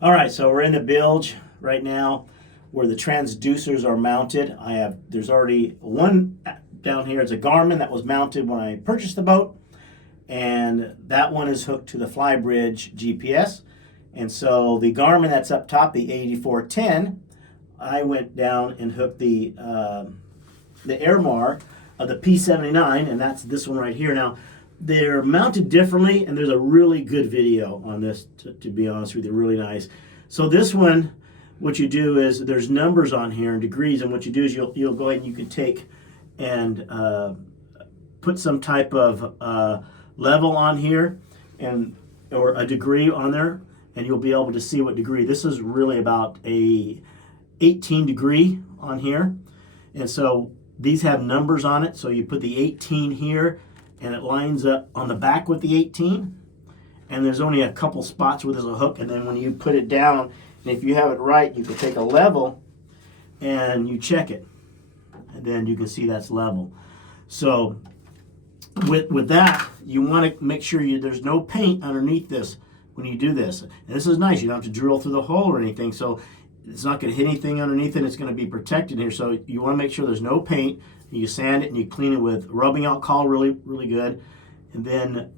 All right, so we're in the bilge right now where the transducers are mounted. There's already one down here. It's a Garmin that was mounted when I purchased the boat, and that one is hooked to the Flybridge GPS. And so the Garmin that's up top, the 8410, I went down and hooked the Airmar of the P79, and that's this one right here. Now, they're mounted differently, and there's a really good video on this, to be honest with you, really nice. So this one, what you do is there's numbers on here and degrees, and what you do is you'll go ahead and you can take and put some type of level on here and or a degree on there, and you'll be able to see what degree. This is really about a 18 degree on here, and so these have numbers on it. So you put the 18 here, and it lines up on the back with the 18. And there's only a couple spots where there's a hook, and then when you put it down, and if you have it right, you can take a level and you check it, and then you can see that's level. So with that, you want to make sure there's no paint underneath this when you do this. And this is nice. You don't have to drill through the hole or anything, so it's not going to hit anything underneath it. It's going to be protected here. So you want to make sure there's no paint. You sand it and you clean it with rubbing alcohol really, really good. And then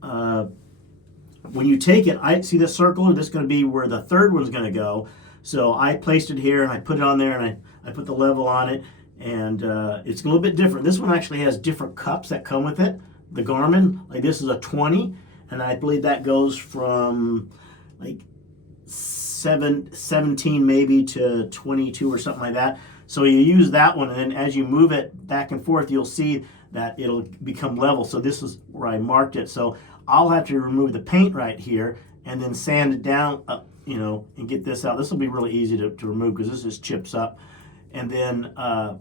when you take it, I see this circle. This is going to be where the third one's going to go. So I placed it here and I put it on there, and I put the level on it. And it's a little bit different. This one actually has different cups that come with it. The Garmin, like this is a 20, and I believe that goes from like 17 maybe to 22 or something like that. So you use that one, and then as you move it back and forth, you'll see that it'll become level. So this is where I marked it. So I'll have to remove the paint right here and then sand it down, and get this out. This will be really easy to remove because this just chips up, and then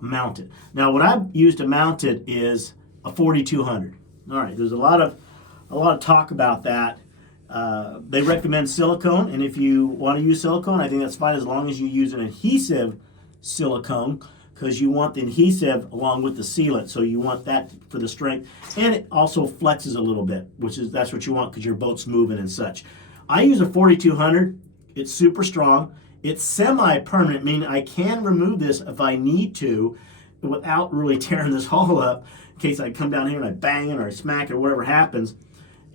mount it. Now what I've used to mount it is a 4200. All right, there's a lot of talk about that. They recommend silicone, and if you want to use silicone, I think that's fine as long as you use an adhesive silicone, because you want the adhesive along with the sealant, so you want that for the strength, and it also flexes a little bit, that's what you want because your boat's moving and such. I use a 4200. It's super strong. It's semi-permanent, meaning I can remove this if I need to without really tearing this hull up, in case I come down here and I bang it or I smack it or whatever happens.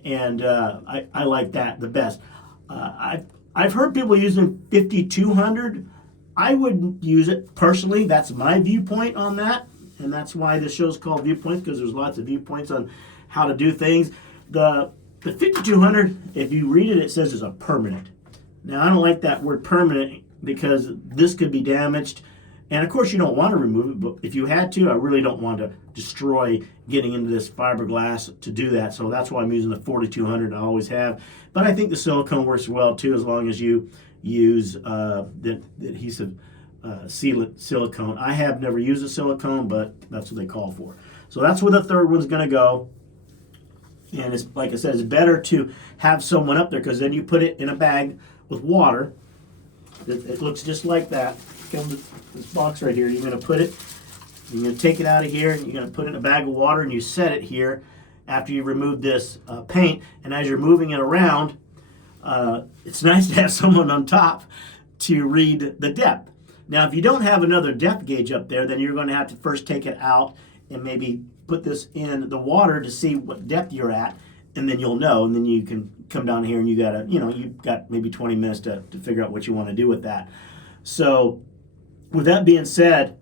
And I like that the best. I've heard people using 5200. I wouldn't use it personally. That's my viewpoint on that, and that's why this show's called Viewpoints, because there's lots of viewpoints on how to do things. The 5200, if you read it, it says it's a permanent. Now I don't like that word permanent because this could be damaged. And of course you don't want to remove it, but if you had to, I really don't want to destroy getting into this fiberglass to do that. So that's why I'm using the 4200, I always have. But I think the silicone works well too, as long as you use the adhesive sealant silicone. I have never used a silicone, but that's what they call for. So that's where the third one's going to go. And it's, like I said, it's better to have someone up there, because then you put it in a bag with water. It looks just like that. Comes with this box right here. You're going to put it, you're going to take it out of here, and you're going to put it in a bag of water, and you set it here after you remove this paint. And as you're moving it around, it's nice to have someone on top to read the depth. Now, if you don't have another depth gauge up there, then you're going to have to first take it out and maybe put this in the water to see what depth you're at, and then you'll know, and then you can come down here and you've got maybe 20 minutes to figure out what you want to do with that. So with that being said,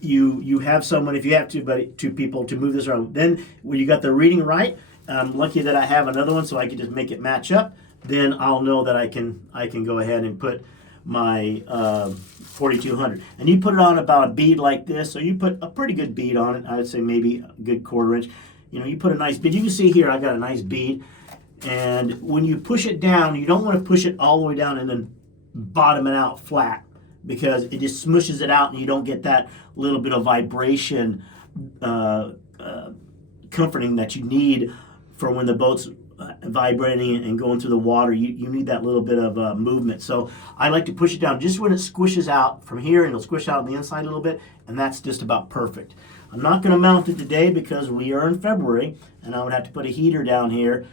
you have someone, if you have two people to move this around. Then when you got the reading right, I'm lucky that I have another one, so I can just make it match up. Then I'll know that I can go ahead and put my 4200. And you put it on about a bead like this, so you put a pretty good bead on it. I would say maybe a good 1/4 inch. You put a nice bead. You can see here I got a nice bead. And when you push it down, you don't want to push it all the way down and then bottom it out flat, because it just smushes it out and you don't get that little bit of vibration comforting that you need for when the boat's vibrating and going through the water. You need that little bit of movement. So I like to push it down just when it squishes out from here, and it'll squish out on the inside a little bit, and that's just about perfect. I'm not going to mount it today because we are in February, and I would have to put a heater down here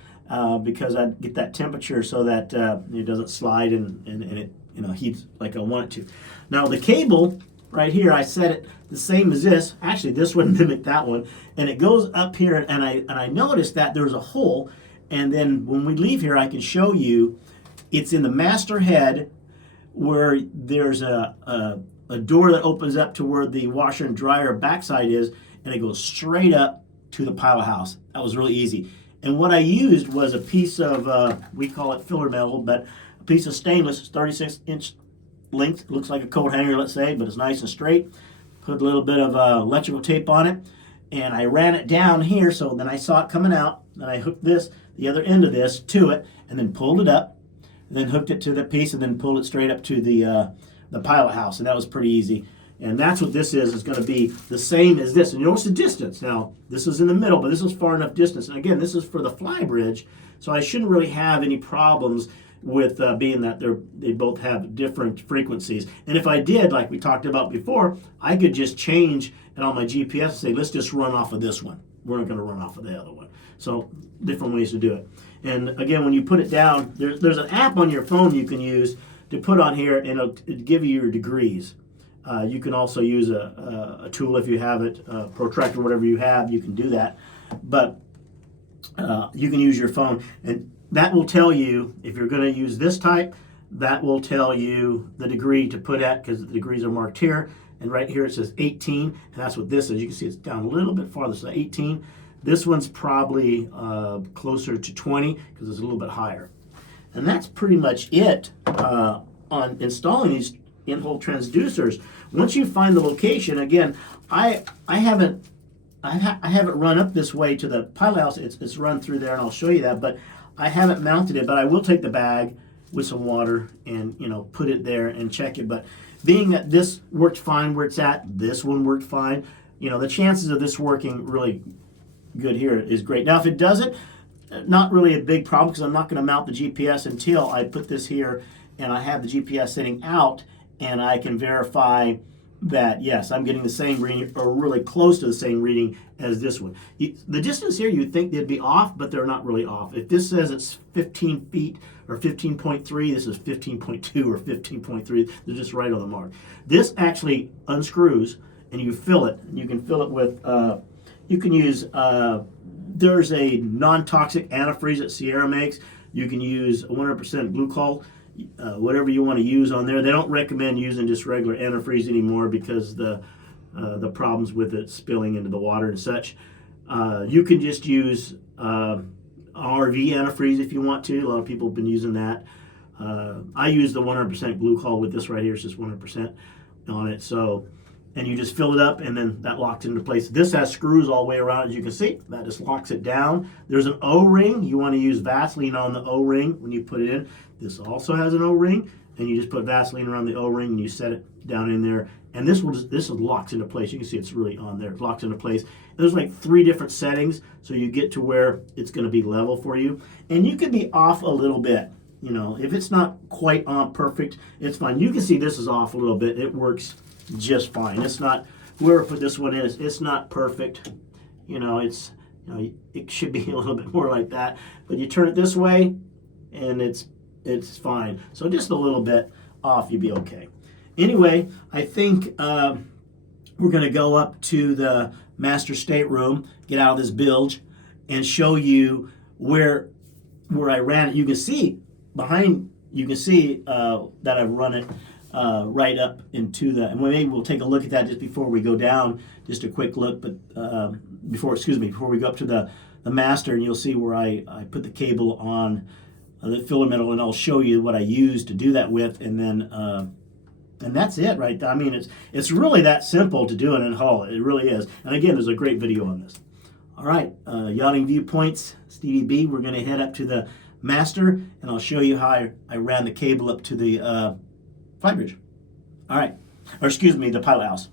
because I'd get that temperature so that it doesn't slide and it heats like I want it to. Now the cable right here, I set it the same as this. Actually, this one mimicked that one, and it goes up here, and I noticed that there's a hole, and then when we leave here, I can show you it's in the master head where there's a door that opens up to where the washer and dryer backside is, and it goes straight up to the pilot house. That was really easy. And what I used was a piece of, we call it filler metal, but a piece of stainless, 36-inch length. Looks like a coat hanger, let's say, but it's nice and straight. Put a little bit of electrical tape on it, and I ran it down here, so then I saw it coming out. Then I hooked the other end of this to it, and then pulled it up, and then hooked it to the piece, and then pulled it straight up to the pilot house, and that was pretty easy. And that's what this is. It's going to be the same as this. And you notice the distance. Now, this is in the middle, but this is far enough distance. And again, this is for the fly bridge, so I shouldn't really have any problems with being that they both have different frequencies. And if I did, like we talked about before, I could just change it on my GPS and say, let's just run off of this one. We're not going to run off of the other one. So different ways to do it. And again, when you put it down, there's an app on your phone you can use to put on here, and it'll give you your degrees. You can also use a tool if you have it, a protractor, whatever you have, you can do that. But you can use your phone, and that will tell you, if you're going to use this type, that will tell you the degree to put at, because the degrees are marked here. And right here it says 18, and that's what this is. You can see it's down a little bit farther, so 18. This one's probably closer to 20 because it's a little bit higher. And that's pretty much it on installing these in-hole transducers. Once you find the location, again, I haven't run up this way to the pilot house. It's run through there, and I'll show you that. But I haven't mounted it. But I will take the bag with some water and put it there and check it. But being that this worked fine where it's at, this one worked fine. The chances of this working really good here is great. Now, if it doesn't, not really a big problem, because I'm not going to mount the GPS until I put this here and I have the GPS sitting out, and I can verify that, yes, I'm getting the same reading or really close to the same reading as this one. The distance here, you'd think they'd be off, but they're not really off. If this says it's 15 feet or 15.3, this is 15.2 or 15.3. They're just right on the mark. This actually unscrews, and you fill it. And you can fill it with, you can use, there's a non-toxic antifreeze that Sierra makes. You can use 100% glycol. Whatever you want to use on there. They don't recommend using just regular antifreeze anymore because the problems with it spilling into the water and such. You can just use RV antifreeze if you want to. A lot of people have been using that. I use the 100% glycol with this right here. It's just 100% on it. So, and you just fill it up, and then that locks into place. This has screws all the way around, as you can see. That just locks it down. There's an O-ring. You want to use Vaseline on the O-ring when you put it in. This also has an O-ring, and you just put Vaseline around the O-ring, and you set it down in there. And this locks into place. You can see it's really on there. It locks into place. There's like 3 different settings, so you get to where it's going to be level for you. And you can be off a little bit. If it's not quite on perfect, it's fine. You can see this is off a little bit. It works just fine. It's not, whoever put this one in, it's not perfect. It should be a little bit more like that. But you turn it this way, and it's fine. So just a little bit off, you'd be okay. Anyway, I think we're going to go up to the master stateroom, get out of this bilge, and show you where I ran it. You can see behind, that I've run it right up into and maybe we'll take a look at that just before we go down, just a quick look, but before we go up to the master, and you'll see where I put the cable on the filler metal, and I'll show you what I use to do that with, and then and that's it, right? I mean, it's really that simple to do it in hull. It really is. And again, there's a great video on this. All right, Yachting Viewpoints, Stevie B. We're going to head up to the master, and I'll show you how I ran the cable up to the fly bridge. All right, or excuse me, the pilot house.